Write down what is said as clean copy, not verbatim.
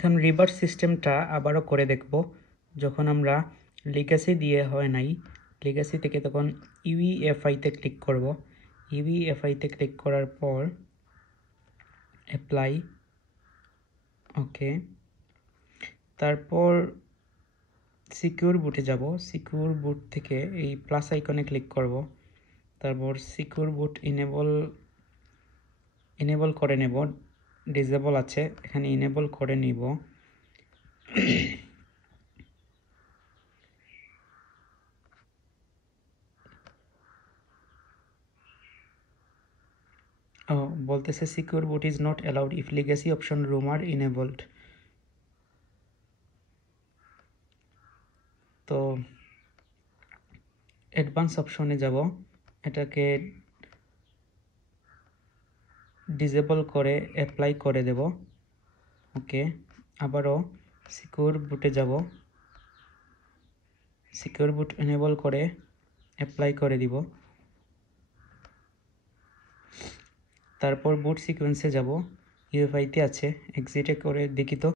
এখন রিভার্স সিস্টেমটা আবারও করে দেখব। যখন আমরা লিগ্যাসি দিয়ে হয় নাই, লিগ্যাসি থেকে তখন ইউইএফআইতে ক্লিক করব। ইউইএফআইতে ক্লিক করার পর অ্যাপ্লাই, ওকে। তারপর সিকিউর বুটে যাব। সিকিউর বুট থেকে এই প্লাস আইকনে ক্লিক করব। তারপর সিকিউর বুট ইনেবল করে নেব। ডিসেবল আছে, এখানে ইনেবল করে নিব। বলতেছে secure boot is not allowed if legacy option ROM are enabled. তো অ্যাডভান্স অপশনে যাব, এটাকে ডিসেবল করে অ্যাপ্লাই করে দেব, ওকে। আবারও সিকিউর বুটে যাব, সিকিউর বুট এনেবল করে অ্যাপ্লাই করে দিব। তারপর বুট সিকোয়েন্সে যাব, ইউএফআইতে আছে, এক্সিটে করে দেখি তো।